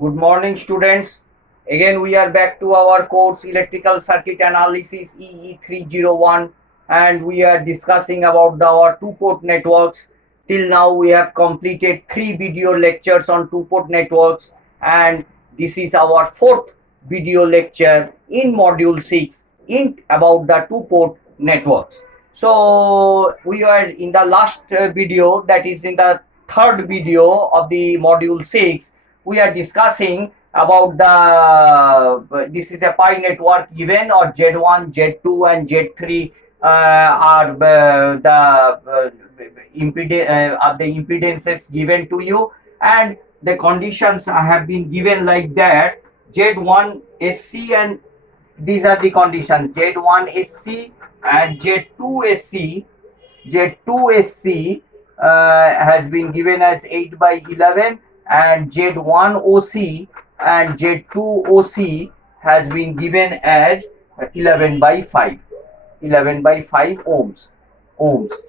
Good morning, students. Again, we are back to our course Electrical Circuit Analysis EE301, and we are discussing about our two-port networks. Till now, we have completed 3 video lectures on two-port networks, and this is our 4th video lecture in Module 6 in about the two-port networks. So, we are in the last video, that is in the 3rd video of the Module 6. We are discussing about this is a pi network given, or Z1, Z2 and Z3 are the impedances given to you, and the conditions have been given like that. Z1 SC, and these are the conditions: Z1 SC and Z2 SC. Z2 SC has been given as 8/11, and Z1 OC and Z2 OC has been given as 11/5 ohms.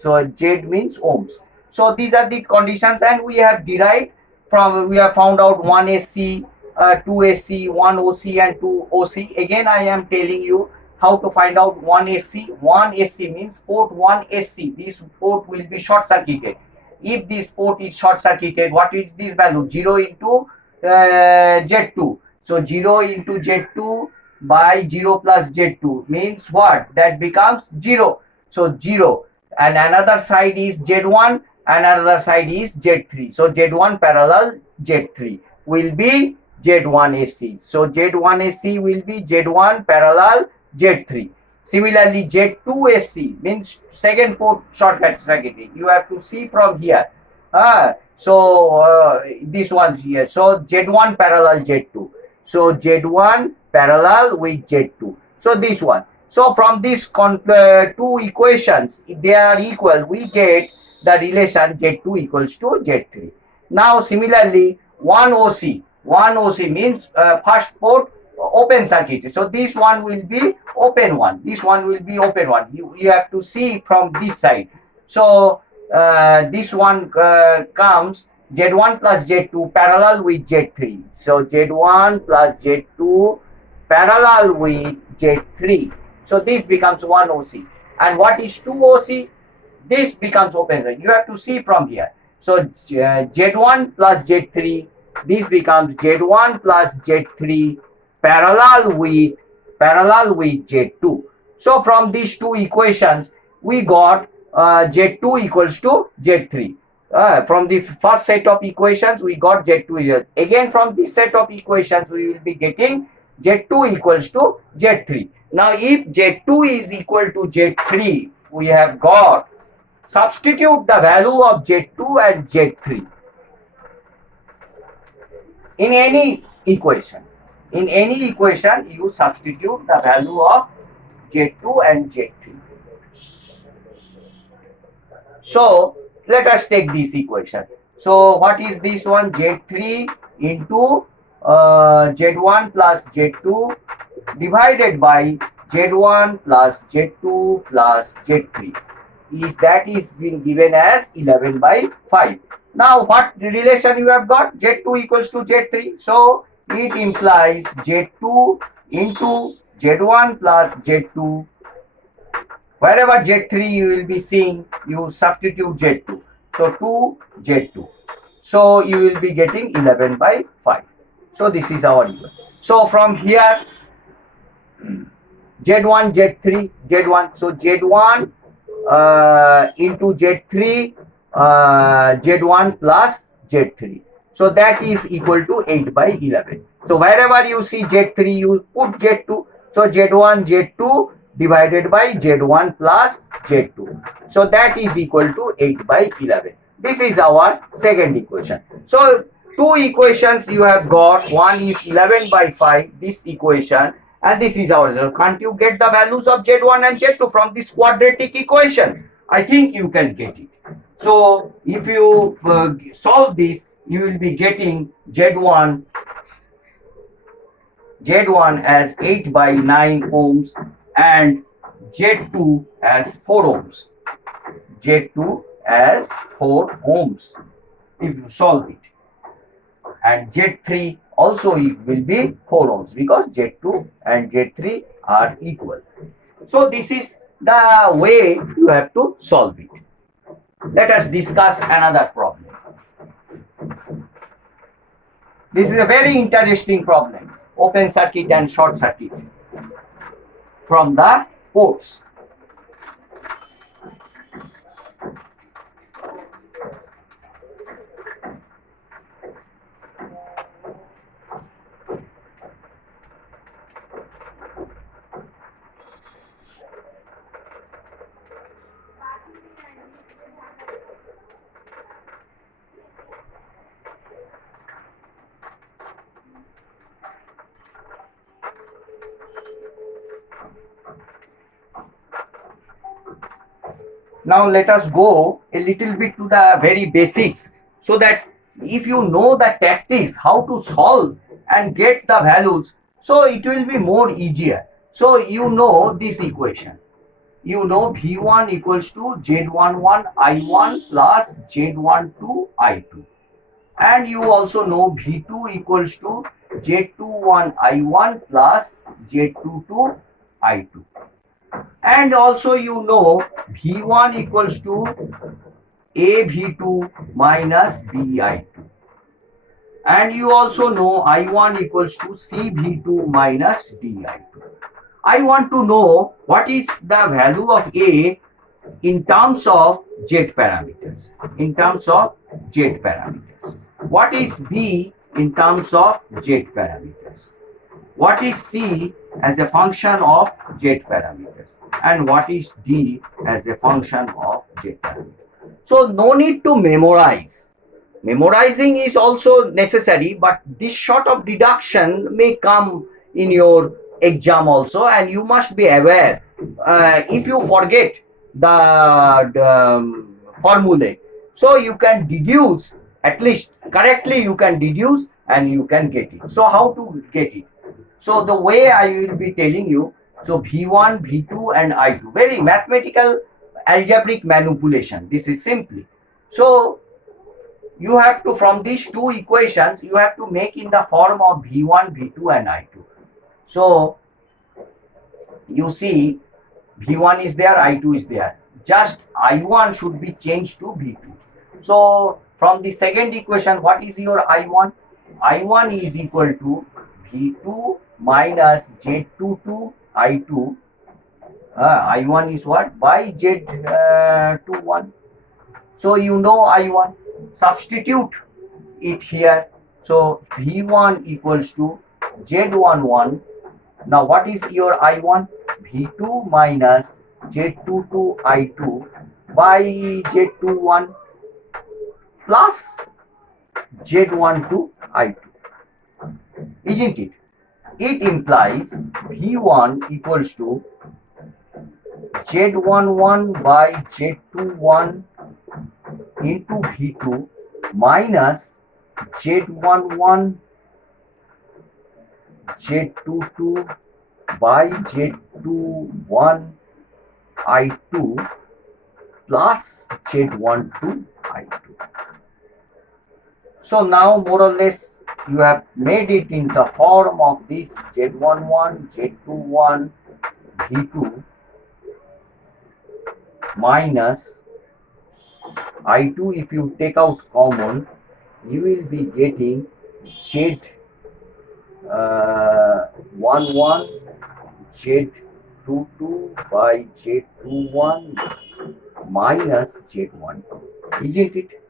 So Z means ohms. So these are the conditions, and we have found out 1 SC, 2 SC, 1 OC and 2 OC. Again, I am telling you how to find out 1 SC. 1 SC means port 1 SC. This port will be short circuited. If this port is short circuited, what is this value? 0 into Z2. So 0 into Z2 by 0 plus Z2 means what? That becomes 0. So 0. And another side is Z1, another side is Z3. So Z1 parallel Z3 will be Z1 SC. So Z1 SC will be Z1 parallel Z3. Similarly, Z2 SC means second port short circuited. You have to see from here. This one here. So Z1 parallel Z2. So Z1 parallel with Z2. So this one. So from these two equations, if they are equal, we get the relation Z2 equals to Z3. Now similarly, 1 OC. 1 OC means first port open circuit. So this one will be open one. This one will be open one. You have to see from this side. So this one comes Z1 plus Z2 parallel with Z3. So Z1 plus Z2 parallel with Z3. So this becomes 1 OC. And what is 2 OC? This becomes open. You have to see from here. So Z1 plus Z3. This becomes Z1 plus Z3 parallel with Z2. So from these two equations, we got Z2 equals to Z3. From the first set of equations, we got Z2. Again, from this set of equations, we will be getting Z2 equals to Z3. Now, if Z2 is equal to Z3, we have got, substitute the value of Z2 and Z3 in any equation. In any equation, you substitute the value of Z2 and Z3. So, let us take this equation. So, what is this one? Z3 into Z1 plus Z2 divided by Z1 plus Z2 plus Z3. That is being given as 11/5. Now, what relation you have got? Z2 equals to Z3. So, it implies Z2 into Z1 plus Z2. Wherever Z3 you will be seeing, you substitute Z2. So 2 Z2. So you will be getting 11/5. So this is our equation. So from here, Z1, Z3, Z1. So Z1 into Z3, Z1 plus Z3. So that is equal to 8/11. So wherever you see Z3, you put Z2. So Z1, Z2 divided by Z1 plus Z2. So that is equal to 8/11. This is our second equation. So two equations you have got. One is 11/5, this equation, and this is ours. Can't you get the values of Z1 and Z2 from this quadratic equation? I think you can get it. So if you solve this, you will be getting Z1 as 8/9 ohms and Z2 as 4 ohms. Z2 as 4 ohms if you solve it. And Z3 also it will be 4 ohms because Z2 and Z3 are equal. So this is the way you have to solve it. Let us discuss another problem. This is a very interesting problem. Open circuit and short circuit from the ports. Now let us go a little bit to the very basics, so that if you know the tactics how to solve and get the values, so it will be more easier. So you know this equation. You know V1 equals to Z11 I1 plus Z12 I2. And you also know V2 equals to Z21 I1 plus Z22 I2. And also you know V1 equals to AV2 minus BI2. And you also know I1 equals to CV2 minus DI2. I want to know what is the value of A in terms of Z parameters. In terms of Z parameters. What is B in terms of Z parameters? What is C as a function of Z parameters? And what is D as a function of Z parameters? So no need to memorize. Memorizing is also necessary, but this sort of deduction may come in your exam also, and you must be aware. If you forget the formulae, so you can deduce, at least correctly you can deduce and you can get it. So how to get it? So the way I will be telling you, so V1, V2 and I2, very mathematical algebraic manipulation. This is simply. So you have to, from these two equations, you have to make in the form of V1, V2 and I2. So you see V1 is there, I2 is there. Just I1 should be changed to V2. So from the second equation, what is your I1? I1 is equal to V2 minus Z22 I2. I1 is what? By Z21. So you know I1. Substitute it here. So V1 equals to Z11. Now what is your I1? V2 minus Z22 I2 by Z21 plus Z12 I2. Isn't it? It implies V1 equals to Z11 by Z21 into V2 minus Z11 Z22 by Z21 I2 plus Z12 I2. So now more or less you have made it in the form of this Z11 Z21 V2 minus I2. If you take out common, you will be getting Z11 Z22 by Z21 minus Z12. Isn't it?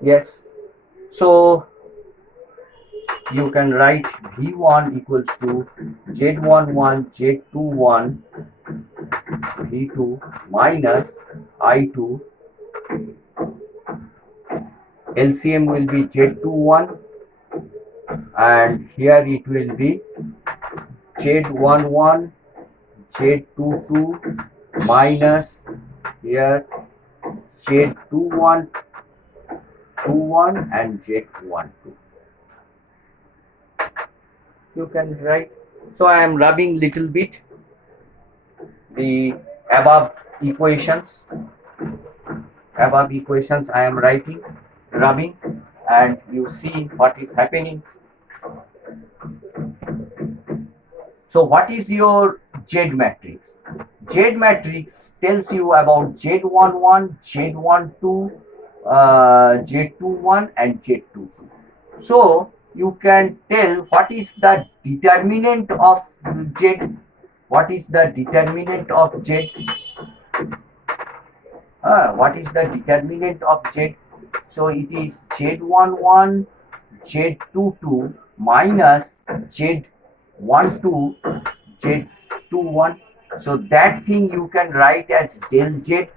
Yes. So you can write V1 equals to Z11 Z21 V2 minus I2. LCM will be Z21 and here it will be Z11 Z22 minus here Z21 21 and Z12. You can write. So I am rubbing little bit the above equations. I am rubbing, and you see what is happening. So what is your Z matrix? Z matrix tells you about Z11, Z12, Z21 and Z22. So you can tell what is the determinant of Z. What is the determinant of Z? What is the determinant of Z? So it is Z11, Z22 minus Z12, Z21. So that thing you can write as del Z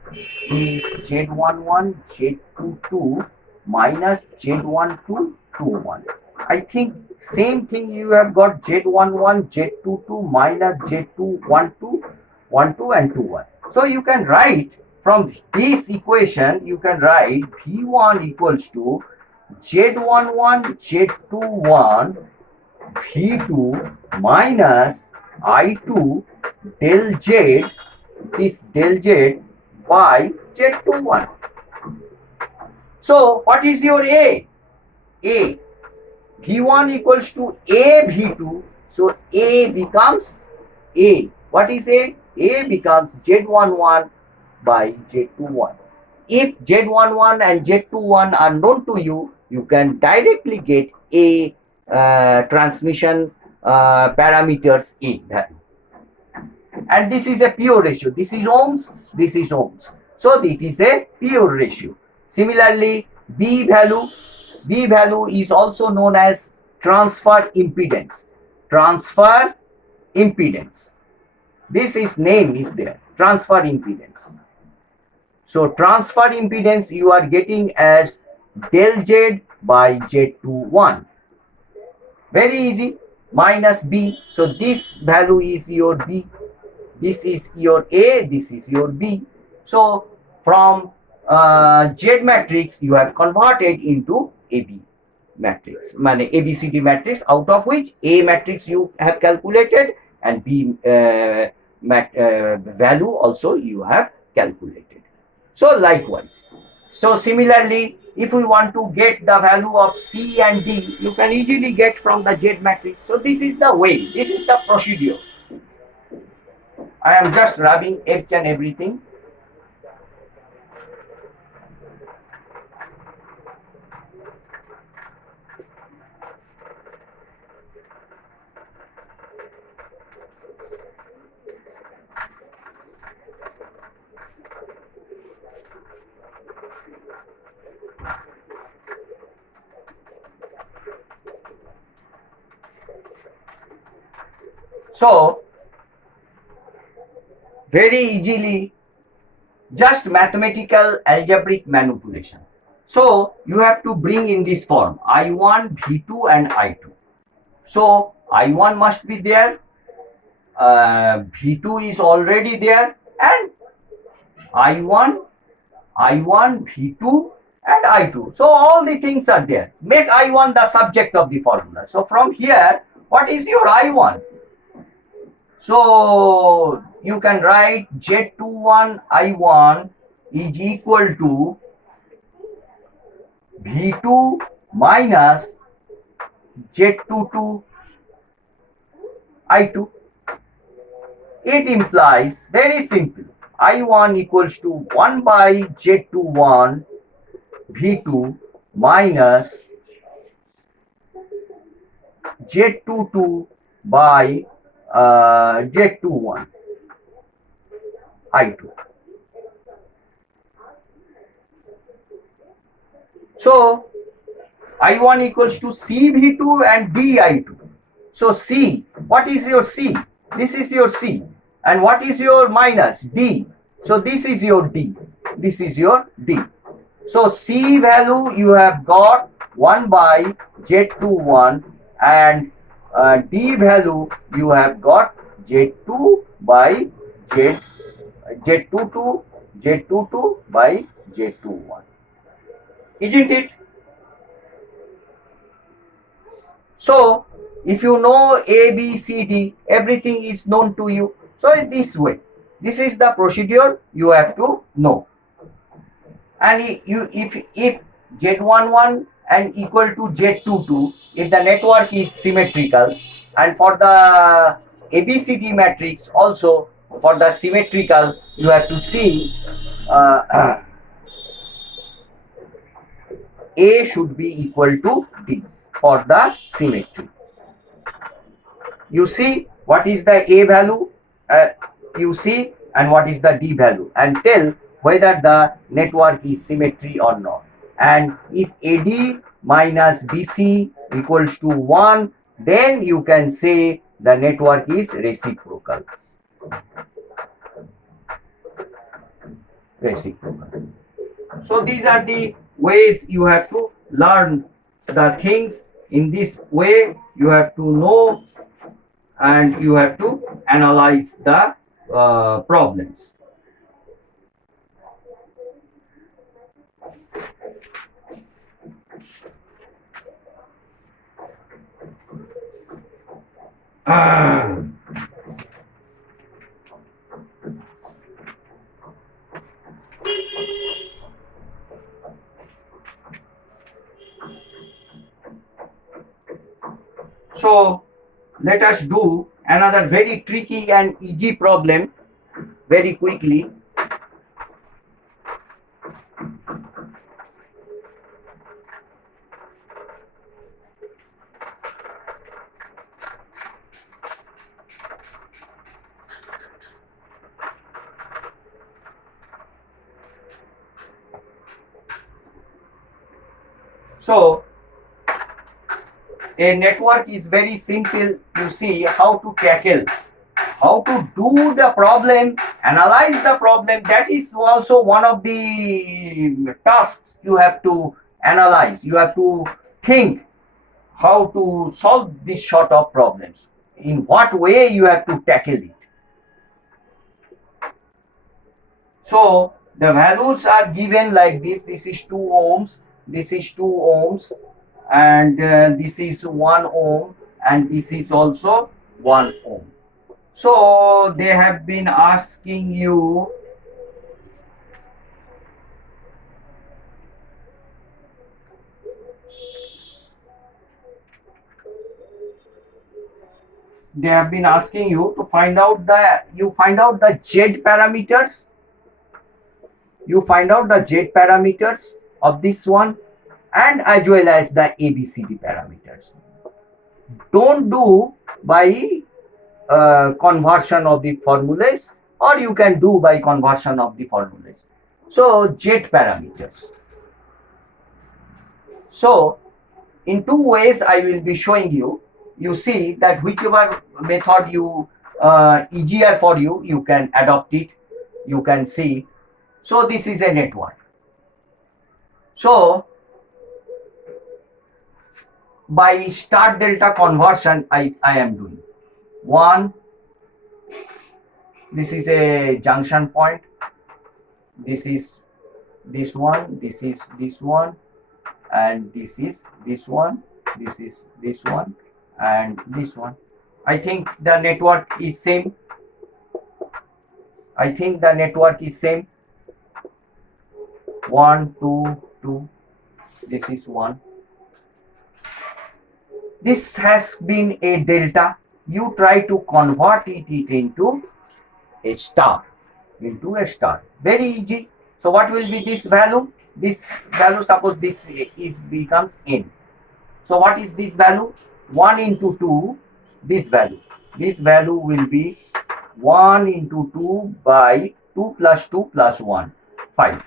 is Z11, Z22 minus Z12, 21. I think same thing you have got Z11, Z22 minus Z212, 12 and 21. So you can write from this equation, you can write V1 equals to Z11, Z21, V2 minus I2 del Z, this del Z by Z21. So what is your A? A. V1 equals to A V2. So A becomes A. What is A? A becomes Z11 by Z21. If Z11 and Z21 are known to you, you can directly get A transmission parameters A value. And this is a pure ratio. This is ohms, this is ohms. So it is a pure ratio. Similarly, B value is also known as transfer impedance. Transfer impedance. This is name is there. Transfer impedance. So transfer impedance you are getting as del Z by Z21. Very easy. Minus B. So this value is your B. This is your A. This is your B. So from Z matrix you have converted into AB matrix. Mane ABCD matrix, out of which A matrix you have calculated and B value also you have calculated. So likewise. So similarly, if we want to get the value of C and D, you can easily get from the Z matrix. So this is the way, this is the procedure. I am just rubbing each and everything. So, very easily, just mathematical algebraic manipulation. So, you have to bring in this form I1, V2 and I2. So, I1 must be there, V2 is already there, and I1, V2 and I2. So, all the things are there. Make I1 the subject of the formula. So, from here, what is your I1? So you can write Z21 I1 is equal to V2 minus Z22 I2. It implies very simple. I1 equals to 1 by Z21 V2 minus Z22 by Z21 I2. So I1 equals to CV2 and DI2. So C, what is your C? This is your C. And what is your minus? D. So this is your D. This is your D. So C value you have got 1 by Z21 and D value you have got Z2 by Z22 by Z21. Isn't it? So if you know A, B, C, D, everything is known to you. So in this way, this is the procedure you have to know. And if Z11 and equal to Z22 if the network is symmetrical, and for the ABCD matrix also, for the symmetrical, you have to see uh, A should be equal to D for the symmetry. You see what is the A value, you see, and what is the D value, and tell whether the network is symmetry or not. And if AD minus BC equals to 1, then you can say the network is reciprocal. Reciprocal. So these are the ways you have to learn the things. In this way you have to know and you have to analyze the problems. So let us do another very tricky and easy problem very quickly. So a network is very simple. You see how to tackle, how to do the problem, analyze the problem. That is also one of the tasks you have to analyze. You have to think how to solve this sort of problems. In what way you have to tackle it. So the values are given like this. This is 2 ohms. This is 2 ohms. And this is 1 ohm. And this is also 1 ohm. So they have been asking you to find out the Z parameters. You find out the Z parameters of this one, and as well as the ABCD parameters. Don't do by conversion of the formulas, or you can do by conversion of the formulas. So Z parameters. So in 2 ways I will be showing you. You see that whichever method you easier for you, you can adopt it. You can see. So this is a network. So by star delta conversion I am doing 1. This is a junction point. This is this one. This is this one, and this is this one. This is this one, and this one. I think the network is same. I think the network is same. 1, 2, 2. This is 1. This has been a delta. You try to convert it into a star. Very easy. So what will be this value? This value, suppose this becomes n. So what is this value? 1 into 2, this value. This value will be 1 into 2 by 2 plus 2 plus 1, 5.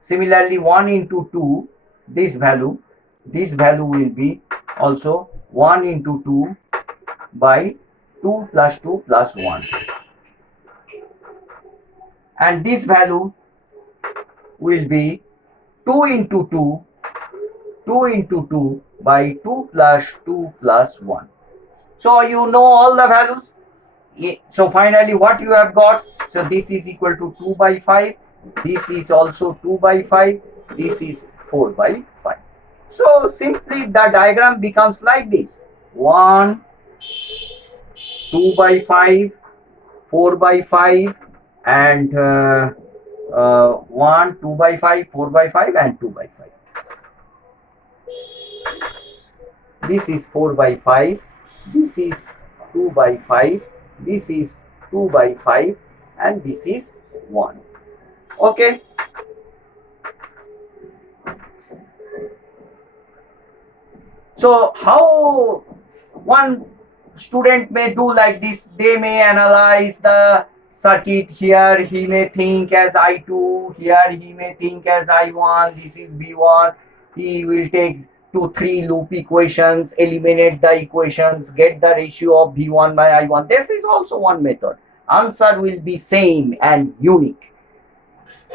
Similarly, 1 into 2, this value will be also 1 into 2 by 2 plus 2 plus 1. And this value will be 2 into 2 by 2 plus 2 plus 1. So you know all the values. So finally what you have got? So this is equal to 2 by 5. This is also 2 by 5. This is 4 by 5. So simply the diagram becomes like this. 1, 2 by 5, 4 by 5, and 1, 2 by 5, 4 by 5, and 2 by 5. this is 4 by 5, this is 2 by 5, this is 2 by 5, and this is 1. Okay. So how one student may do like this? They may analyze the circuit. Here he may think as I2, here he may think as I1, this is B1. He will take 2-3 loop equations, eliminate the equations, get the ratio of B1 by I1. This is also one method. Answer will be same and unique.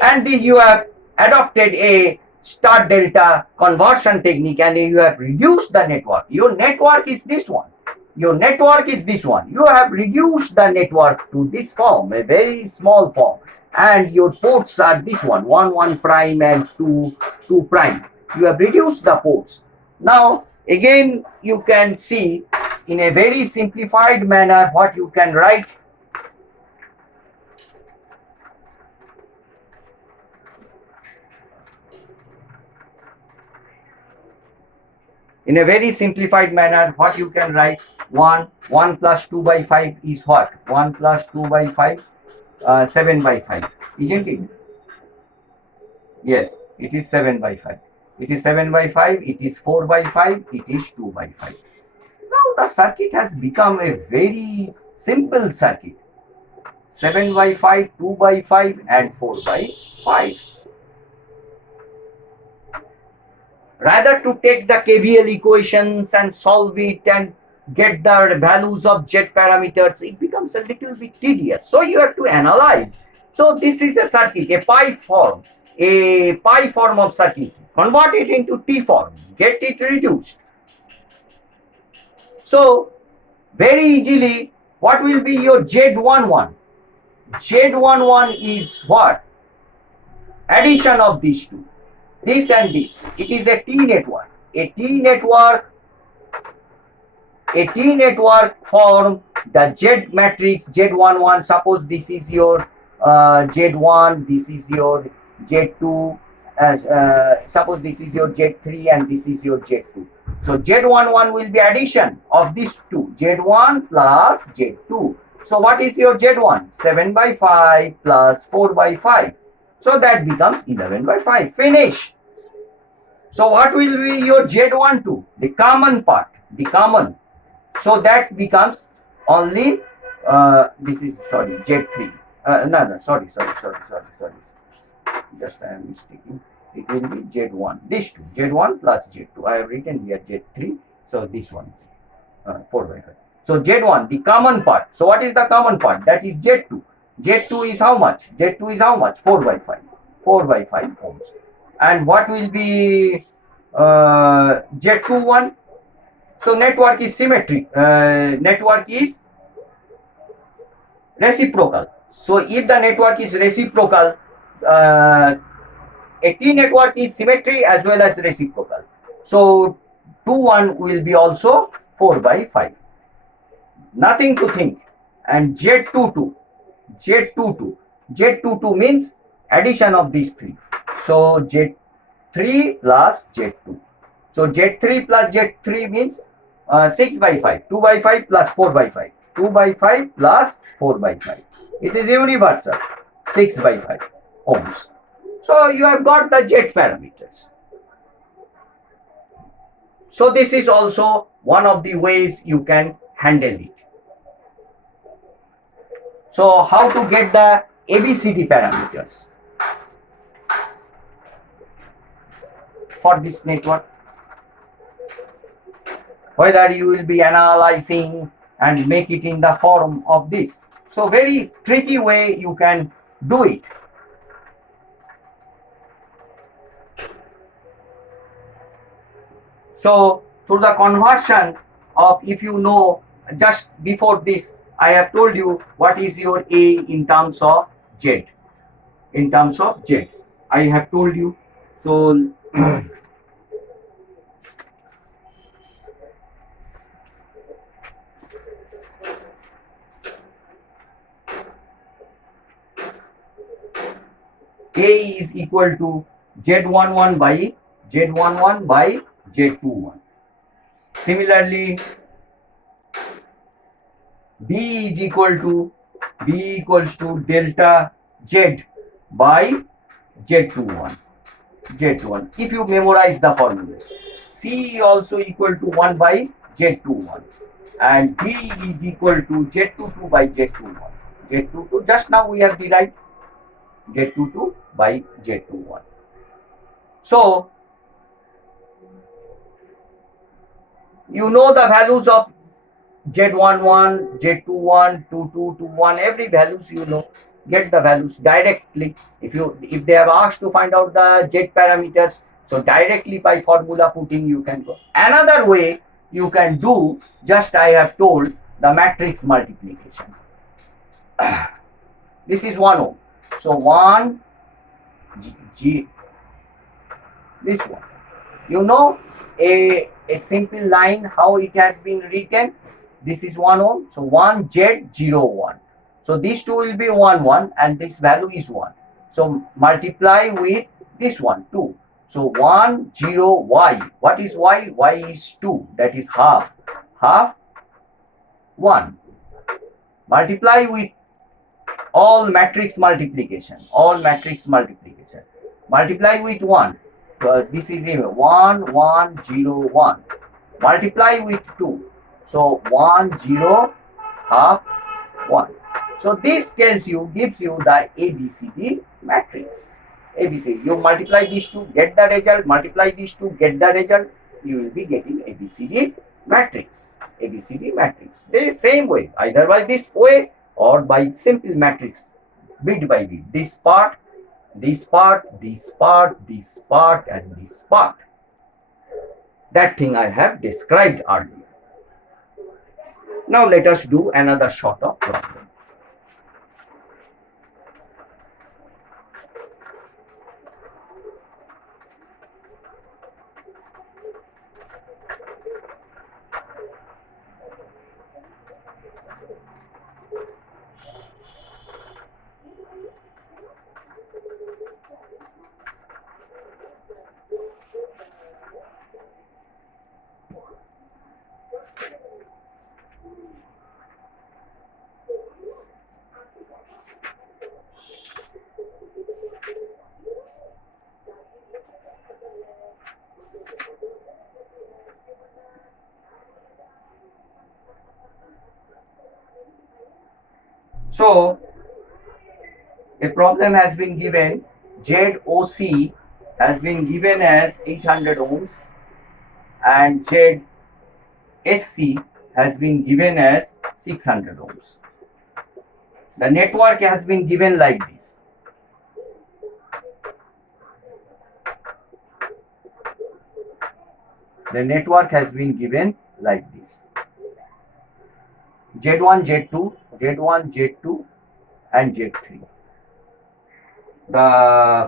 And then you have adopted a star delta conversion technique and you have reduced the network. Your network is this one. Your network is this one. You have reduced the network to this form, a very small form. And your ports are this one, 1 prime and 2 prime. You have reduced the ports. Now, again, you can see in a very simplified manner what you can write. In a very simplified manner, what you can write, 1 plus 2 by 5 is what? 1 plus 2 by 5, 7 by 5, isn't it? Yes, it is 7 by 5. It is 7 by 5, it is 4 by 5, it is 2 by 5. Now the circuit has become a very simple circuit. 7 by 5, 2 by 5 and 4 by 5. Rather to take the KVL equations and solve it and get the values of Z parameters, it becomes a little bit tedious. So you have to analyze. So this is a circuit, a pi form of circuit. Convert it into T form, get it reduced. So very easily, what will be your Z11? Z11 is what? Addition of these two. This and this. It is a T network. A T network form the Z matrix Z11. Suppose this is your Z1, this is your Z2, suppose this is your Z3 and this is your Z2. So Z11 will be addition of these two, Z1 plus Z2. So what is your Z1? 7 by 5 plus 4 by 5. So that becomes 11 by 5. Finish. So what will be your Z12? The common part. The common. So that becomes only, this is, sorry, Z3. Sorry. Just I am mistaken. It will be Z1. These two. Z1 plus Z2. I have written here Z3. So this one. 4 by 5. So Z1, the common part. So what is the common part? That is Z2. Z2 is how much? Z2 is how much? 4 by 5. 4 by 5 ohms. And what will be Z21? So network is symmetric. Network is reciprocal. So if the network is reciprocal, a T network is symmetry as well as reciprocal. So 2-1 will be also 4 by 5. Nothing to think. And Z22. Z22 means addition of these three. So Z3 plus Z2. So Z3 plus Z3 means 6 by 5. 2 by 5 plus 4 by 5. 2 by 5 plus 4 by 5. It is universal. 6 by 5 ohms. So you have got the Z parameters. So this is also one of the ways you can handle it. So how to get the ABCD parameters for this network? Whether you will be analyzing and make it in the form of this. So very tricky way you can do it. So through the conversion of, if you know, just before this, I have told you what is your A in terms of Z. In terms of Z, I have told you. So A is equal to Z11 by Z21. Similarly, B is equals to delta Z by Z21. Z1. If you memorize the formula, C also equal to 1 by Z21 and D is equal to Z22 by Z21. Z22, just now we have derived Z22 by Z21. So, you know the values of Z11, Z21, 22, 21, every values you know. Get the values directly. If they have asked to find out the Z parameters, so directly by formula putting you can go. Another way you can do, just I have told, the matrix multiplication. This is 1 ohm. So 1 G, this one. You know a simple line how it has been written. This is 1 ohm. So 1 Z01. So these two will be 1 1 and this value is 1. So multiply with this one 2. So 1 0 Y. What is Y? Y is 2. That is half. Half 1. Multiply with all matrix multiplication. All matrix multiplication. Multiply with 1. This is 1 1 0 1. Multiply with 2. So 1 0 half 1. So this gives you the ABCD matrix. ABC. You multiply these two, get the result. Multiply these two, get the result. You will be getting ABCD matrix. ABCD matrix. The same way, either by this way or by simple matrix, bit by bit. This part, this part, this part, this part, and this part. That thing I have described earlier. Now let us do another sort of problem. So, a problem has been given, ZOC has been given as 800 ohms and ZSC has been given as 600 ohms. The network has been given like this. The network has been given like this. Z1, Z2, Z1, Z2 and Z3.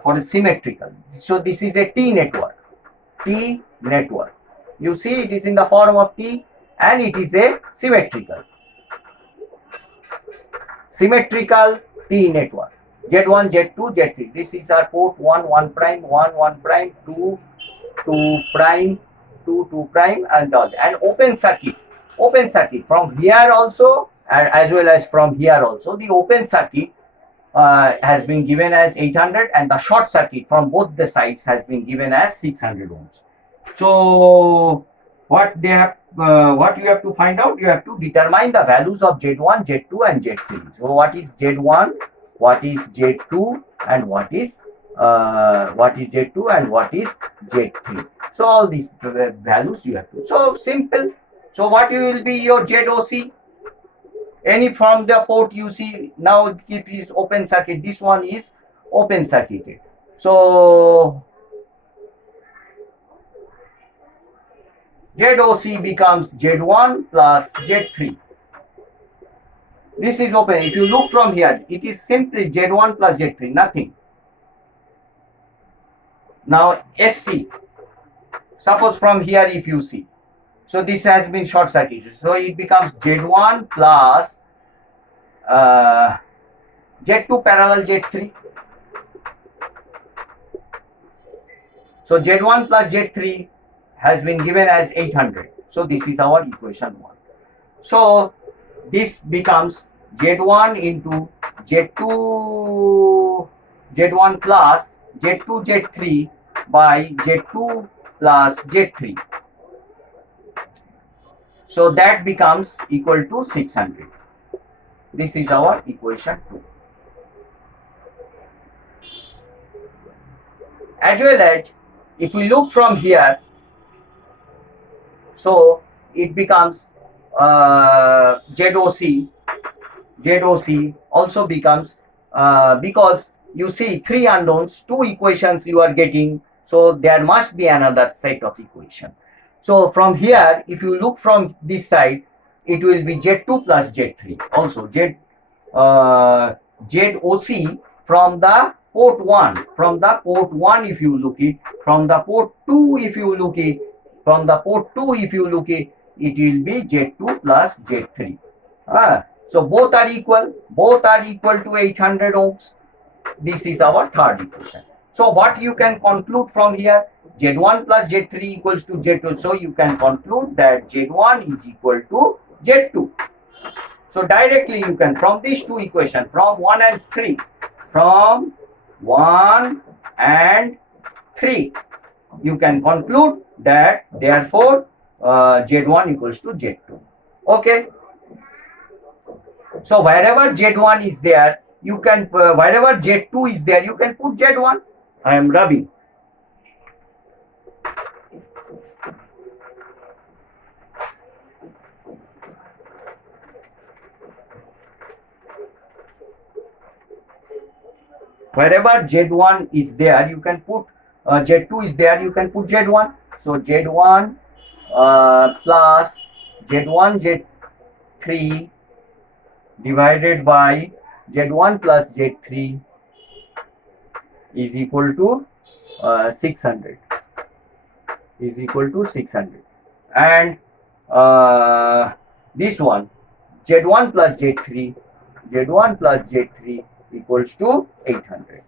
For a symmetrical. So this is a T network. T network. You see it is in the form of T and it is a symmetrical. Symmetrical T network. Z1, Z2, Z3. This is our port 1, 1 prime, 1, 1 prime, 2, 2 prime, 2, 2 prime and all. And open circuit. Open circuit from here also as well as from here also. The open circuit has been given as 800 and the short circuit from both the sides has been given as 600 ohms. So what you have to find out, you have to determine the values of Z1, Z2 and Z3. So what is Z1, what is Z2 and what is Z2 and what is Z3. So all these values you have to. So simple. So what will be your ZOC? Any from the port you see, now it is open circuit. This one is open circuited. So ZOC becomes Z1 plus Z3. This is open. If you look from here, it is simply Z1 plus Z3, nothing. Now SC. Suppose from here if you see. So this has been short circuited. So it becomes Z1 plus Z2 parallel Z3. So Z1 plus Z3 has been given as 800. So this is our equation 1. So this becomes Z1 into Z2 Z1 plus Z2 Z3 by Z2 plus Z3. So that becomes equal to 600. This is our equation 2. As well as if we look from here, so it becomes ZOC also becomes because you see 3 unknowns, 2 equations you are getting, so there must be another set of equation. So from here, if you look from this side, it will be Z2 plus Z3. Also ZOC from the port 1. From the port 1 if you look it, from the port 2 if you look it, from the port 2 if you look it, it will be Z2 plus Z3. So both are equal to 800 ohms. This is our third equation. So what you can conclude from here, Z1 plus Z3 equals to Z2. So you can conclude that Z1 is equal to Z2. So directly you can, from these two equations, from 1 and 3, from 1 and 3, you can conclude that therefore Z1 equals to Z2. Okay. So wherever Z1 is there, you can, wherever Z2 is there, you can put Z1. I am rubbing. Wherever Z1 is there, you can put Z2 is there, you can put Z1. So Z1 plus Z1 Z3 divided by Z1 plus Z3 is equal to 600. Is equal to 600. And this one, Z1 plus Z3 equals to 800.